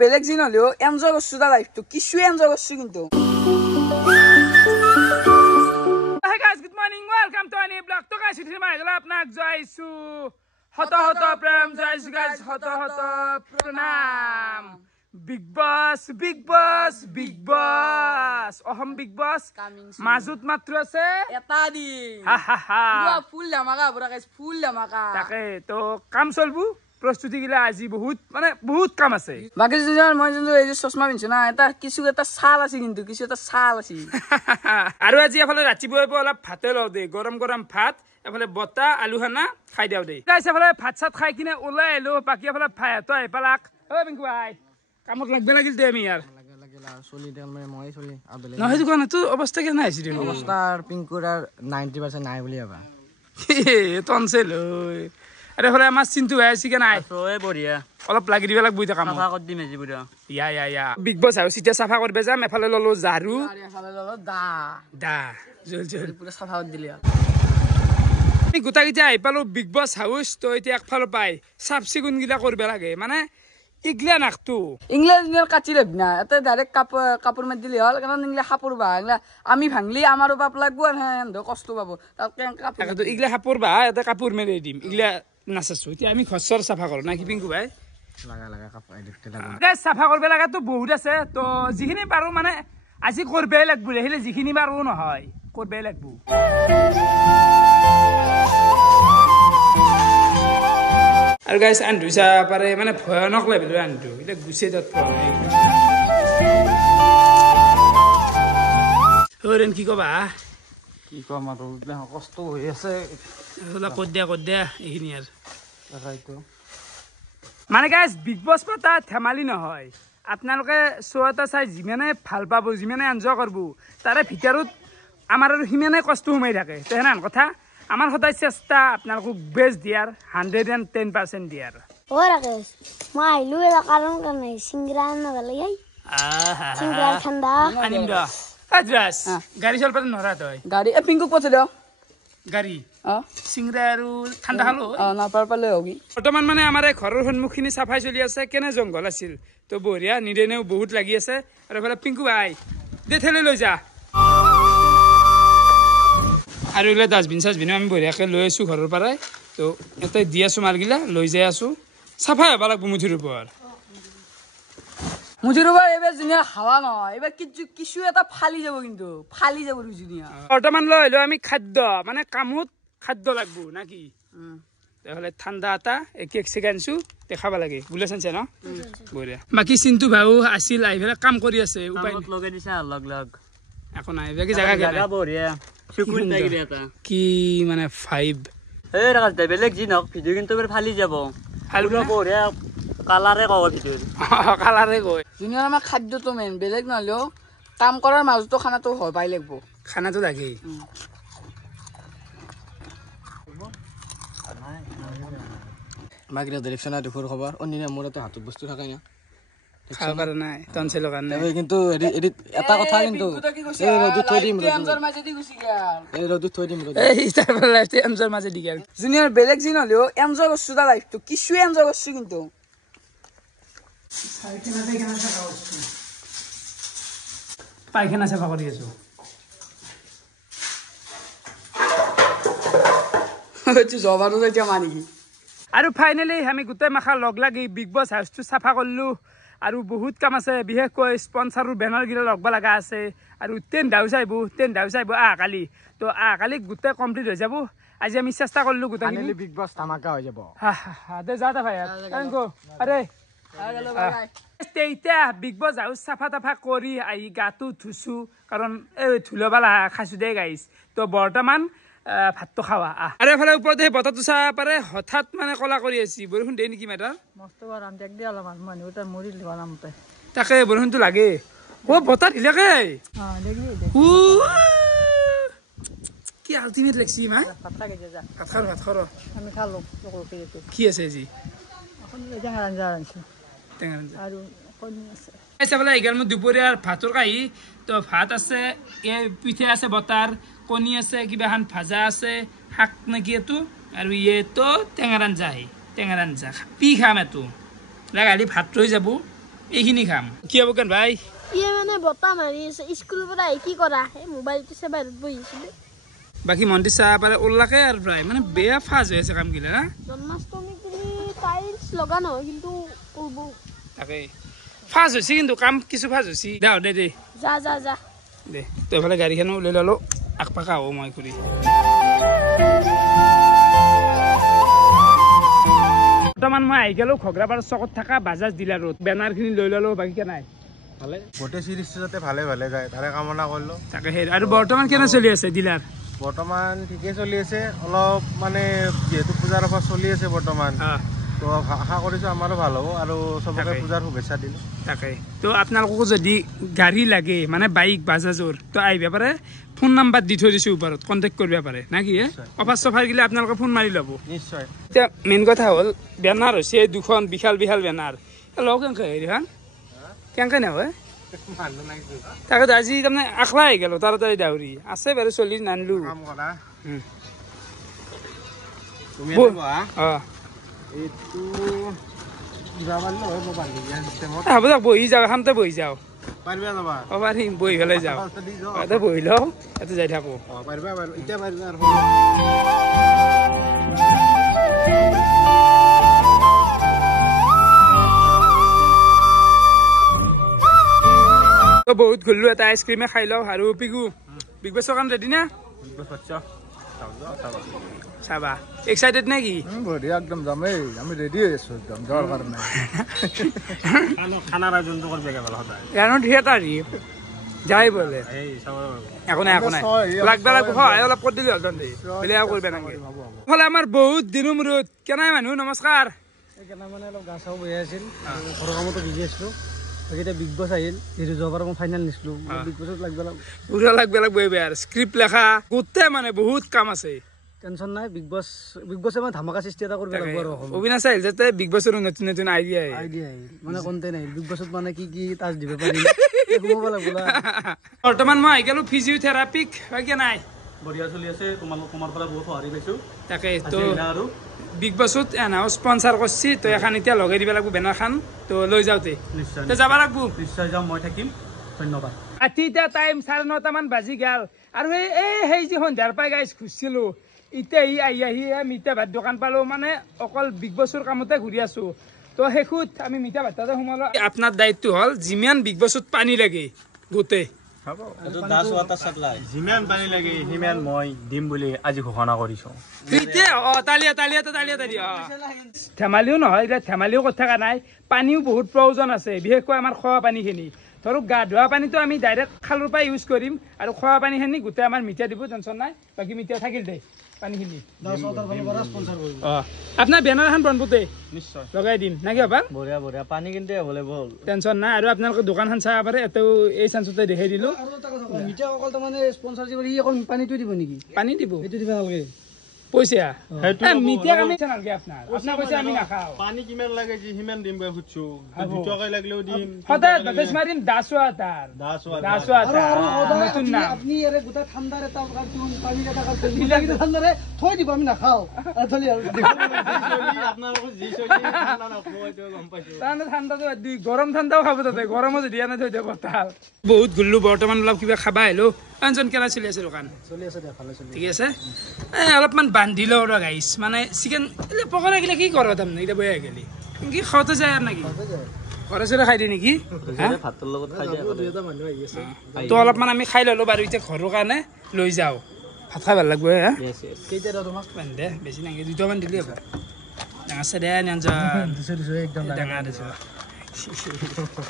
বেলেগ জিন হলেও এনজয় করছো দা লাইফটো কিছু এনজয় করছো কিন্তু Hey guys, good morning. Welcome to a new vlog. To guys, today my vlog nak jaisu. Hota pranam jaisu guys. Hota pranam. Big boss, big boss, big boss. Oham big boss. Mazut matro ase. Eta di. Ha ha ha. Pura full dhamaka, pura guys full dhamaka. Take to kam solbu. প্রস্তুতি গিলা আজি বহুত কাম আছে বাকি যদি মই যদি এই যে চশমা পিনছো না এটা কিছু এটা ছাল আছে কিন্তু কিছু এটা ছাল আছে আৰু আজি এফালে ৰাতিপুৱাই অলপ ভাতে লও দে গৰম গৰম ভাত এফালে বতা আলু খানা খাই দিও দে গাইছ এফালে ভাত সাত খাই কিনে ওলাই আলো বাকি এফালে ভাই তই এপালাক ও পিংকু ভাই কামত লাগবে লাগিল দে আমি ইয়াৰ লাগিল চলি দেল মই চলি আবেলে নহয় দোকান তো অৱস্থা কেনে আছে দে অৱস্থাৰ পিংকুৰ 90% নাই বুলি ভাবা টনসেল আরে হলে আমার চিন্তু ভাই আছে কেন আই বঢ়িয়া অলপ লাগি দিবা লাগব এটা কাম সাফা কৰি দিম আজি বুঢ়া ইয়া বিগ বস হাউস ইটা সাফা কৰবে যাম এফালে ললো জাৰু এফালে ললো দা জল পুৰা সাফা কৰি দিলি আমি গোটা গিটা আই পালো বিগ বস হাউস তো এটা একফালে পাই সাফ সিগুন গিলা করবে লাগে মানে ইগলা নাকটো ইংলিশ কাটি লব না এটা ডাইরেক্ট কাপড় মার দিলি হল কারণ ইংলা কাপড় বা ইংলা আমি ভাঙলি আমারও বাপ লাগবো আর হ্যাঁ কষ্ট পাবো তার কাপড় তো ইগলা কাপড় বা এটা কাপড় মেরে দিম ইগলা নাচাছো এতিয়া আমি ঘৰ সাফা কৰো না কি পিংকু ভাই লাগা কাপড় দেখতে লাগা গাইস সাফা করবে লাগা তো বহুত আছে তো যিখিনি পাৰো মানে আজি কৰবে লাগব হেলে যিখিনি পাৰো নহয় কৰবে লাগব আৰু গাইস আন্ডু সা পারে মানে ভয়ানক লেভেল আন্ডু এটা গুছে দত পড়ে হরেন কি কবা কি কম আৰু কষ্ট হৈ আছে হলা কত দিয়া এইখিনি আর দেখাইতো মানে গাইস বিগ বস পতা থেমালি নহয় আপোনালোকে সোয়াটা চাই জিমানে ভাল পাবো জিমানে এনজয় করব তারে ভিতৰত আমাৰ আৰু হিমানে কষ্ট হৈ থাকে তেহনান কথা আমাৰ সদায় চেষ্টা আপোনালোক বেস্ট দিয়াৰ 110% দিয়াৰ ও রাকেশ মই আইলু এলা কারণ কানে সিংগ্রা না ভালো যাই সিংগ্রা ঠান্ডা আনিম দা আদ্রাস গাড়ি চল পারে নরা তই গাড়ি এ পিংকু পছে দাও গাড়ি সিংগ্রা আৰু ঠান্ডা হলো না পাৰপালে হবি বৰ্তমান মানে আমাৰ ঘৰৰ সন্মুখখিনি সাফাই চলি আছে কেনে জংগল আছিল তো বঢ়িয়া নিদেনেও বহুত লাগি আছে আৰু এফালে পিংকু ভাই দে ঠেলে লৈ যা আৰু এলে ডাস্টবিন সাজবিন আমি বঢ়িয়াকে লৈ আছো ঘৰৰ পৰাই তো এতে দি আছো মালগিলা লৈ যাই আছো সাফাই হবা লাগব মুঠিৰ ওপৰ মুঠিৰ ওপৰ এবাৰ জুনিয়া হাৱা নহয় এবাৰ কিছু এটা ফালি যাব কিন্তু ফালি যাব জুনিয়া বৰ্তমান লৈ আহিলো আমি খাদ্য মানে কামত খাদ্য লাগব নাকি তাহলে ঠান্ডা এটা এক সেকেন্ডছু দেখাবা লাগে বুলেছেন ন বঢ়িয়া বাকি চিন্তু ভাও আছিল আইভেলা কাম কৰি আছে উপায় লগাই দিছা লগ এখন নাই বাকি জায়গা বঢ়িয়া সুকুন লাগিলে এটা কি মানে 5 এই রাজ বেলেগ জিনক ভিডিও কিন্তু ফালি যাব ফালুরা বঢ়িয়া কালারে কও ভিডিও কালারে কয় জুনিয়র আমাৰ খাদ্যটো মেন বেলেগ নহলেও কাম কৰাৰ মাজতো খানাটো হয় পাই লাগব খানাটো লাগে মাগিরা ডাইরেকশন দুপুর খবর অন্যনে মোরতে হাতত বস্তু থাকে না খাবার নাই টনসেল কাৰণে কিন্তু এটা কথা কিন্তু এই ৰোদ থৈ দিম এমজৰ মাজে দি গুছি গেল এই ৰোদ থৈ দিম এই টাইপৰ লাইফটো এমজৰ মাজে দি গেল জুনিয়ৰ বেলেগ জিন হলেও এমজয় কৰছো দা লাইফটো কিছু এমজয় কৰছো কিন্তু পায়খানা সাফা কৰি আছো জবানো এতিয়া মানি আৰু ফাইনালি আমি গোটেই মাখা লগ লাগি বিগ বস হাউসটো সাফা করলো আৰু বহুত কাম আছে বিশেষকৈ স্পন্সৰৰ বেনাৰ গিলা লগবা লাগা আছে আৰু টেন দাউ চাইব কালি তো কালি গোটেই কমপ্লিট হৈ যাব আজি আমি চেষ্টা করলো গোটেই বিগ বস ধামাকা হৈ যাব দে যাতা ভাই আরে তেইতা বিগ বস হাউস সাফা তাফা কৰি আহি গাটো ধুছো কাৰণ এই ধুলবালা খাইছো দে গাইছ তো বৰ্তমান ভাতটো খাওয়া আৰে এফালে ওপৰত বতাহটো চা পাৰে হঠাৎ মানে কলা কৰি আছি বৰষুণ দেই নেকি মাটাৰ মস্ত গৰম দেখ দে অলপমান মানুহ এটা মৰিল গৰমতে তাকে বৰষুণটো লাগে ও বতাহ দিলেকে দেখবি কি আল্টিমেট লাগছি মা পাতা কে যা ভাত খাৰ আমি খালো লোককে আছে কি আছে জি এখন টেঙা আঞ্জা আছে টেঙা আঞ্জা আৰু কণী আছে আচ্ছা বলে এগাল মই দুপৰীয়াৰ ভাতৰ কাহি তো ভাত আছে এ পিঠে আছে বতাৰ কণী আছে কিবা হান ভাজা আছে শাক নাকি এটো আৰু ইয়ে তো টেঙাৰ আঞ্জা পি খাম এটো লাগালি ভাত ৰৈ যাব এইখিনি খাম কি হ'ব কেন ভাই ইয়ে মানে বতা মাৰি আছে স্কুলৰ পৰা কি কৰা এই মোবাইলটো চাই বাহিৰত বহিছিলে বাকি মন্দিৰ চাহ পাৰে ওলাকে আৰু প্ৰায় মানে বেয়া ফাজ হৈ আছে কাম গিলা না জন্মাষ্টমী বুলি টাইলছ লগা নহয় কিন্তু কৰিব তাকে ফাজ হৈছে কিন্তু কাম কিছু ফাজ হৈছে দে যা যা যা দে তই ফালে গাড়ীখন ওলাই ল'লো আকপাকা হ'ব মই কৰি বৰ্তমান মই আহি গ'লো ঘগ্ৰাপাৰ চকত থকা বাজাজ ডিলাৰত বেনাৰখিনি লৈ ল'লো বাকী নাই ভালে গোটেই চিৰিজটো যাতে ভালে ভালে যায় তাৰে কামনা কৰিলোঁ তাকে সেই আৰু বৰ্তমান কেনে চলি আছে ডিলাৰ বৰ্তমান ঠিকে চলি আছে অলপ মানে যিহেতু পূজাৰ অফাৰ চলি আছে বৰ্তমান তো আশা কৰিছোঁ আমাৰো ভাল হ'ব আৰু চবকে পূজাৰ শুভেচ্ছা দিলোঁ তাকে তো আপোনালোককো যদি গাড়ী লাগে মানে বাইক বাজাজৰ তো আহিব পাৰে ফোন নাম্বাৰ দি থৈ দিছোঁ ওপৰত কণ্টেক্ট কৰিব পাৰে না কি অফাৰ চফাৰ গিলে আপোনালোকে ফোন মাৰি ল'ব নিশ্চয় এতিয়া মেইন কথা হ'ল বেনাৰ হৈছে দুখন বিশাল বিশাল বেনাৰ লগ কেনেকৈ হেৰিখন কেনেকৈ নহয় তাকে আজি তাৰমানে আখলা আহি গ'লো তাড়াতাড়ি ডাউৰি আছে বাৰু চলি নানিলোঁ হ'ব দিয়ক বহি যাওঁ এখনতে বহি যাওঁ পাৰিম বহি পেলাই যাওঁ ইয়াতে বহি লওঁ ইয়াতে যাই থাকোঁ বহুত ঘূৰিলোঁ এটা আইচক্ৰীমে খাই লওঁ আৰু পিকু বিগ বছৰ কাৰণে ৰেডি না চাবা এক্সাইটেড নে কি বঢ়িয়া একদম যামেই আমি ৰেডি হৈ আছোঁ একদম যোৱাৰ কাৰণে খানাৰ আয়োজনটো কৰিব লাগে সদায় ইয়ানো থিয়েটাৰ যাই বোলে একো নাই লাগবা লাগব হয় অলপ কৰি দিলে হ'ল বেলেগ আৰু কৰিব নালাগে হ'লে আমাৰ বহুত দিনৰ মূৰত কেনাই মানুহ নমস্কাৰ কেনে মানে অলপ গা চাও বহি আছিল ঘৰৰ কামতো বিজি আছিলোঁ এতিয়া বিগ বছ আহিল যিটো যোৱাবাৰ মই ফাইনেল নিছিলোঁ বিগ বছত পুৰা লাগব আৰু স্ক্ৰিপ্ট লেখা গোটেই মানে বহুত কাম আছে টেনশ্যন নাই বিগ বছে মানে ধামাকা সৃষ্টি এটা কৰিব লাগিব আৰু অবিনাশ আহিল যাতে বিগ বছৰ নতুন নতুন আইডিয়া আহিল মানে কণ্টেণ্ট আহিল বিগ বছত মানে কি টাচ দিব পাৰি বৰ্তমান মই আহি গ'লো ফিজিঅ'থেৰাপিক বাকী নাই বঢ়িয়া চলি আছে তোমাৰ পৰা বহুত সঁহাৰি পাইছোঁ তাকে তো বিগ বছত এনাও স্পনচাৰ কৰিছি তো এখন এতিয়া লগাই দিব লাগিব বেনাৰখন তো লৈ যাওঁতে নিশ্চয় যাব লাগিব নিশ্চয় যাম মই থাকিম ধন্যবাদ ৰাতি এতিয়া টাইম 9:30 মান বাজি গ'ল আৰু সেই যি সন্ধিয়াৰ পৰাই গাইছ খুজিছিলোঁ এতিয়া আহি মিঠা ভাত দোকান পালোঁ মানে অকল বিগ বছৰ কামতে ঘূৰি আছোঁ তো শেষত আমি মিঠা ভাততে সোমালোঁ আপোনাৰ দায়িত্ব হ'ল যিমান বিগ বছত পানী লাগে গোটেই যিমান পানী লাগে সিমান মই দিম বুলি আজি ঘোষণা কৰিছোঁ ধেমালিও নহয় এতিয়া ধেমালিও কথা থকা নাই পানীও বহুত প্ৰয়োজন আছে বিশেষকৈ আমাৰ খোৱা পানীখিনি ধৰক গা ধোৱা পানীটো আমি ডাইৰেক্ট খালৰ পৰা ইউজ কৰিম আৰু খোৱা পানীখিনি গোটেই আমাৰ মিঠা দিব টেনশ্যন নাই বাকী মিঠা থাকিল দে পানীখিনি আপোনাৰ বেনাৰ এখন বনবোতে নিশ্চয় লগাই দিম নাকি বাবা বঢ়িয়া পানী কিন্তু এভেইলেবল টেনশ্যন নাই আৰু আপোনালোকে দোকানখন চাব পাৰে এতেও এই চান্সতে দেখাই দিলোঁ মিঠা অকল তাৰমানে স্পনচাৰ দিব সি অকল পানীটো দিব নেকি পানী দিব সেইটো দিব নালাগে পইচা মিঠা আমি নালাগে আপোনাৰ পইচা আমি নাখাওঁ পানী কিমান লাগে যি সিমান দিম বুলি খুজিছোঁ 2 টকা লাগিলেও দিম সদায় বাতাস মাৰিম দাসো আটাৰ নতুন নাম আপুনি ইয়াৰে গোটেই ঠাণ্ডাৰ এটা পানী এটা কাৰ্টুন ঠাণ্ডাৰে থৈ দিব আমি নাখাওঁ ঠাণ্ডাটো গৰম ঠাণ্ডাও খাব তাতে গৰমত দিয়া নাই থৈ দিব তাল বহুত ঘূৰিলোঁ বৰ্তমান অলপ কিবা খাবা আহিলোঁ আনজন কেনে চলি আছে দোকান চলি আছে ভালে চলি ঠিক আছে অলপমান বান্ধি লওঁ ৰ গাইছ মানে চিকেন পকৰা গিলা কি কৰ তাৰমানে এতিয়া বহি গেলি কি খাওঁতে যায় আৰু নেকি ঘৰে চৰে খাই দিয়ে নেকি ভাতৰ লগত খাই তো অলপমান আমি খাই ল'লোঁ বাৰু এতিয়া ঘৰৰ কাৰণে লৈ যাওঁ ভাত খাই ভাল লাগব কেইটা তোমাক দে বেছি নাগে 2টামান দিলে হ'ব ডাঙৰ চাই দে একদম ডাঙৰ দিছোঁ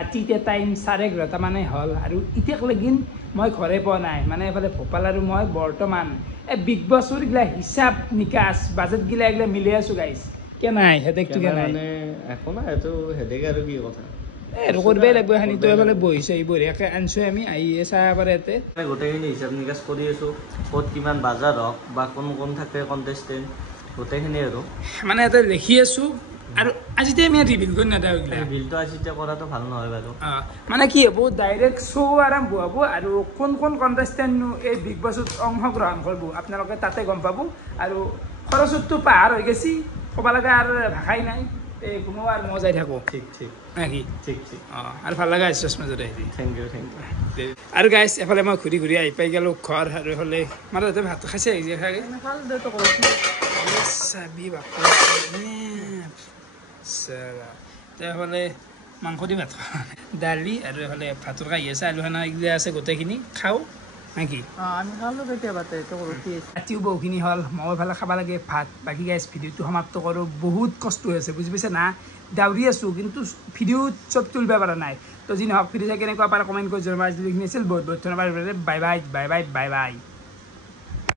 ৰাতি এতিয়া টাইম 11:30 মানে হ'ল আৰু এতিয়াক লাগিন মই ঘৰে পোৱা নাই মানে এইফালে ভোপাল আৰু মই বৰ্তমান এই বিগ বছৰ গিলা হিচাপ নিকাচ বাজেটগিলা এইগিলা মিলাই আছোঁ গাইছ কে নাই হেডেকটো কে নাই একো নাই এইটো হেডেক আৰু কি কথা আৰু কৰিবই লাগিব এখানি তই এইফালে বহিছোঁ এই বঢ়িয়াকৈ আনিছোঁ আমি আহিয়ে চাব পাৰে ইয়াতে গোটেইখিনি হিচাপ নিকাচ কৰি আছোঁ ক'ত কিমান বাজাৰ হওক বা কোন থাকে কণ্টেষ্টেণ্ট গোটেইখিনি আৰু মানে ইয়াতে লিখি আছোঁ আৰু আজিতে আমি ৰিভিল কৰি নাথাকোঁ ৰিভিলটো আজিতে কৰাটো ভাল নহয় বাৰু মানে কি হ'ব ডাইৰেক্ট শ্ব' আৰম্ভ হ'ব আৰু কোন কণ্টেষ্টেণ্টনো এই বিগ বছত অংশগ্ৰহণ কৰিব আপোনালোকে তাতে গম পাব আৰু খৰচটো পাহাৰ হৈ গৈছে ক'ব লগা আৰু ভাষাই নাই এই কোনো আৰ মজাই থাকো ঠিক ঠিক নাকি ঠিক ঠিক আৰু ভাল লগা হৈছে চশমা জোৰে আহি থেংক ইউ আৰু গাইছ এফালে মই ঘূৰি ঘূৰি আহি পাই গ'লোঁ ঘৰ আৰু এইফালে মানে তাতে ভাত খাইছে আহিছে খাগে চাবি বাপা এইফালে মাংস দি ভাত দালি আৰু এইফালে ভাতৰ কাঁহী আছে আলু খানা এইগিলা আছে গোটেইখিনি খাওঁ নাকি আমি খালোঁ কেতিয়াবাতে ৰাতিও বহুখিনি হ'ল মই এইফালে খাব লাগে ভাত বাকী গাইছ ভিডিঅ'টো সমাপ্ত কৰোঁ বহুত কষ্ট হৈ আছে বুজি পাইছে না দাউৰি আছোঁ কিন্তু ভিডিঅ'ত চব তুলিব পৰা নাই তো যি নহওক ভিডিঅ' চাই কেনেকুৱা পাৰে কমেণ্ট কৰি জনাবা যিখিনি আছিল বহুত বহুত ধন্যবাদ bye bye bye bye bye bye